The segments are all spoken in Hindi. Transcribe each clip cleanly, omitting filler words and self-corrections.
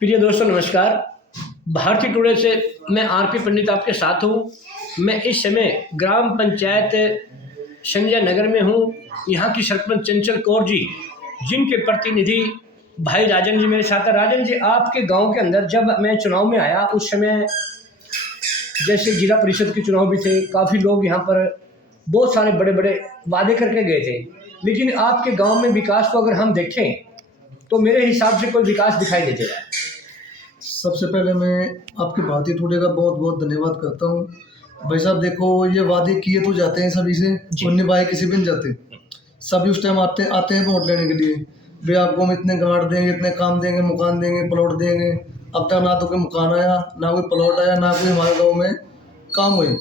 प्रिय दोस्तों नमस्कार। भारतीय टुडे से मैं आरपी पंडित आपके साथ हूँ। मैं इस समय ग्राम पंचायत संजय नगर में हूँ। यहाँ की सरपंच चंचल कौर जी, जिनके प्रतिनिधि भाई राजन जी मेरे साथ है। राजन जी, आपके गांव के अंदर जब मैं चुनाव में आया उस समय जैसे जिला परिषद के चुनाव भी थे, काफ़ी लोग यहाँ पर बहुत सारे बड़े बड़े वादे करके गए थे, लेकिन आपके गांव में विकास को अगर हम देखें तो मेरे हिसाब से कोई विकास दिखाई नहीं दे रहा है। सबसे पहले मैं आपके भारतीय टुडे का बहुत बहुत धन्यवाद करता हूँ। भाई साहब देखो, ये वादे किए तो जाते हैं सभी से, और निभाए किसी भी नहीं जाते। सभी उस टाइम आते हैं वोट लेने के लिए, वे आपको हम इतने गांठ देंगे, इतने काम देंगे, मकान देंगे, प्लॉट देंगे। अब तक ना तो कोई मकान आया, ना कोई प्लॉट आया, ना कोई हमारे गाँव में काम हुए।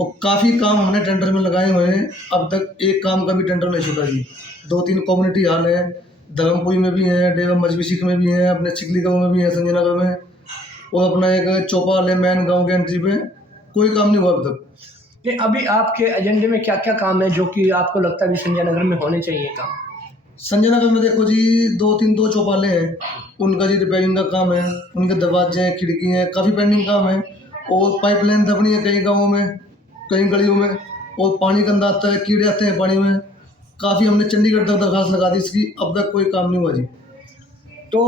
और काफ़ी काम हमने टेंडर में लगाए हुए हैं, अब तक एक काम का भी टेंडर नहीं छूटा जी। 2-3 कम्युनिटी हॉल है, धर्मपुरी में भी है, डेवा मजबी सिख में भी है, अपने चिखली गाँव में भी है, संजय नगर में, और अपना एक चौपाल है मैन गाँव के एंट्री पे। कोई काम नहीं हुआ अब तक। कि अभी आपके एजेंडे में क्या क्या काम है जो कि आपको लगता है कि संजय नगर में होने चाहिए काम? संजय नगर में देखो जी, 2 चौपालें हैं, उनका जी रिपेयरिंग का काम है, उनके दरवाजे हैं, खिड़की हैं, काफ़ी पेंडिंग काम है। और पाइपलाइन दबनी है कई गाँवों में, कई गलियों में, और पानी गंदा आता है, कीड़े आते हैं पानी में। काफ़ी हमने चंडीगढ़ तक दरखास्त लगा दी इसकी, अब तक कोई काम नहीं हुआ जी। तो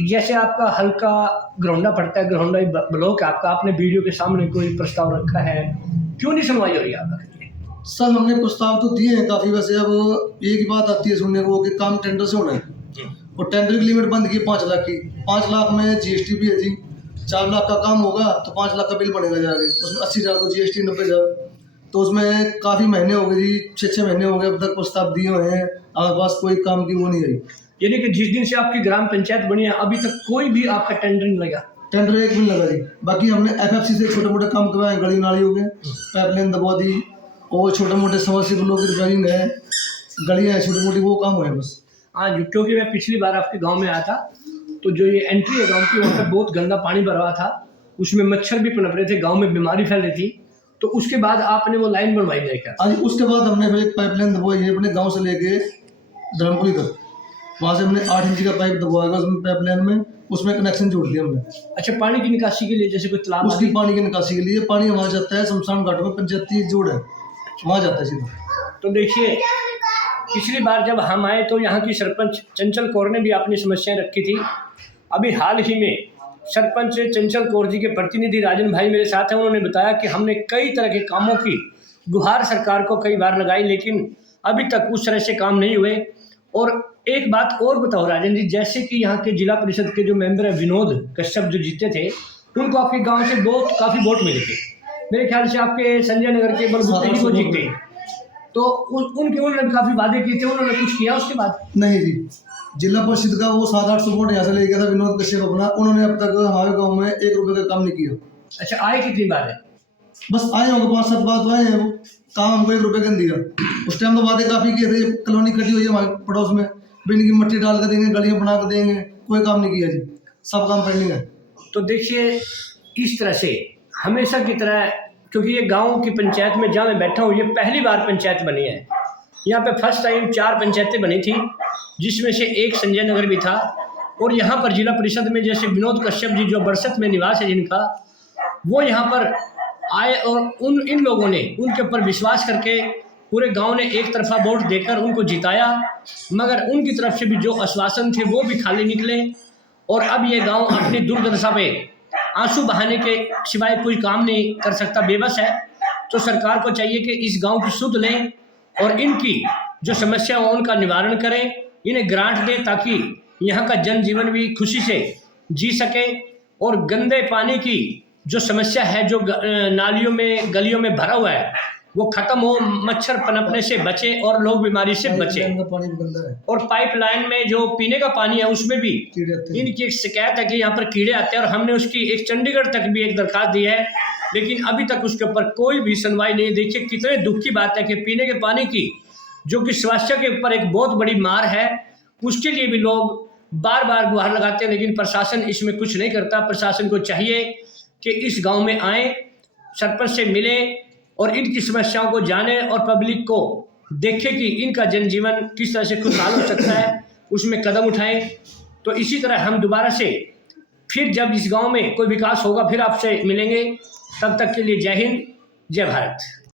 जैसे आपका हल्का घरौंडा पड़ता है, घरौंडा ब्लॉक है आपका, आपने वीडियो के सामने कोई प्रस्ताव रखा है, क्यों नहीं सुनवाई हो रही है आपका? सर हमने प्रस्ताव तो दिए हैं काफ़ी, वैसे अब एक ही बात आती है सुनने को कि काम टेंडर से होना है, और टेंडर की लिमिट बंद की 5 लाख की। 5 लाख में जीएसटी भी है जी। 4 लाख का काम होगा तो 5 लाख का बिल बनेगा जाके, उसमें 80,000 तो जीएसटी, 90,000, तो उसमें काफ़ी महीने हो गए जी, 6-6 महीने हो गए अब तक प्रस्ताव दिए हुए हैं, हमारे पास कोई काम की वो नहीं आई। यानी कि जिस दिन से आपकी ग्राम पंचायत बनी है अभी तक कोई भी आपका टेंडर नहीं लगा? टेंडर एक भी नहीं लगा जी। बाकी हमने एफएफसी से छोटे मोटे काम करवाए, गली नाली हो गए, पाइपलाइन दबवा दी, और छोटे मोटे समरसीबलों की रिपेयरिंग है, गलियाँ हैं छोटी मोटी, वो काम हुए बस। हाँ, क्योंकि मैं पिछली बार आपके गांव में आया था तो जो ये एंट्री है गांव की, वहाँ पे बहुत गंदा पानी भरा हुआ था, उसमें मच्छर भी पनप रहे थे, गांव में बीमारी फैल रही थी। तो उसके बाद आपने वो लाइन बनवाई नहीं क्या? आज उसके बाद हमने भाई एक पाइपलाइन दबवाई है अपने गांव से लेके धर्मपुरी तक, वहाँ से हमने 8 इंच का पाइप दबवाएगा उसमें पाइपलाइन में, उसमें कनेक्शन जोड़ दिया हमने। अच्छा, पानी की निकासी के लिए जैसे कोई तालाब? उसकी पानी की निकासी के लिए पानी वहाँ जाता है, शमशान घाट में पंचायती जोड़ है, वहाँ जाता है सीधा। तो देखिए, पिछली बार जब हम आए तो यहाँ की सरपंच चंचल कौर ने भी अपनी समस्याएं रखी थी। अभी हाल ही में सरपंच चंचल कौर जी के प्रतिनिधि राजन भाई मेरे साथ हैं, उन्होंने बताया कि हमने कई तरह के कामों की गुहार सरकार को कई बार लगाई, लेकिन अभी तक उस तरह से काम नहीं हुए। और एक बात और बताओ राजन जी, जैसे कि यहाँ के जिला परिषद के जो मेंबर है विनोद कश्यप जो जीते थे, उनको आपके गाँव से काफ़ी वोट मिले थे, मेरे ख्याल से आपके संजय नगर के बलबूते जी को जीते। तो उन्होंने काफ़ी वादे किए थे, उन्होंने कुछ किया उसके बाद? नहीं जी, जिला परिषद का वो 700-800 वोट यहाँ से ले गया था विनोद कश्यप अपना, उन्होंने अब तक हमारे गांव में 1 रुपये का काम नहीं किया। अच्छा, आए कितनी बार है? बस आए होंगे 5-7 बार तो आए हैं, वो काम हमको 1 रुपये का नहीं दिया। उस टाइम तो वादे काफ़ी किए थे, कॉलोनी कटी हुई है हमारे पड़ोस में, बिन की मिट्टी डाल कर देंगे, गलियाँ बना कर देंगे, कोई काम नहीं किया जी, सब काम पेंडिंग है। तो देखिए, इस तरह से हमेशा की तरह, क्योंकि ये गांव की पंचायत में जहाँ मैं बैठा हूँ ये पहली बार पंचायत बनी है। यहाँ पे फर्स्ट टाइम 4 पंचायतें बनी थी, जिसमें से एक संजय नगर भी था। और यहाँ पर जिला परिषद में जैसे विनोद कश्यप जी जो बरसत में निवास है जिनका, वो यहाँ पर आए और इन लोगों ने उनके ऊपर विश्वास करके पूरे गांव ने एक तरफा वोट देकर उनको जिताया, मगर उनकी तरफ से भी जो आश्वासन थे वो भी खाली निकले। और अब ये गांव अपनी दुर्दशा पे आंसू बहाने के सिवाय कोई काम नहीं कर सकता, बेबस है। तो सरकार को चाहिए कि इस गांव की सुध लें और इनकी जो समस्या हो उनका निवारण करें, इन्हें ग्रांट दें ताकि यहाँ का जनजीवन भी खुशी से जी सके। और गंदे पानी की जो समस्या है, जो नालियों में गलियों में भरा हुआ है, वो खत्म हो, मच्छर पनपने से बचे और लोग बीमारी से बचे। पानी भी गंदा है, और पाइपलाइन में जो पीने का पानी है उसमें भी इनकी एक शिकायत है कि यहाँ पर कीड़े आते हैं, और हमने उसकी एक चंडीगढ़ तक भी एक दरखास्त दी है, लेकिन अभी तक उसके ऊपर कोई भी सुनवाई नहीं। देखिए कितने दुख की बात है कि पीने के पानी की जो कि स्वास्थ्य के ऊपर एक बहुत बड़ी मार है, उसके लिए भी लोग बार बार गुहार लगाते हैं, लेकिन प्रशासन इसमें कुछ नहीं करता। प्रशासन को चाहिए कि इस गांव में आए, सरपंच से मिलें और इनकी समस्याओं को जाने और पब्लिक को देखें कि इनका जनजीवन किस तरह से खुशहाल हो सकता है, उसमें कदम उठाएं। तो इसी तरह हम दोबारा से फिर जब इस गांव में कोई विकास होगा फिर आपसे मिलेंगे। तब तक के लिए जय हिंद, जय भारत।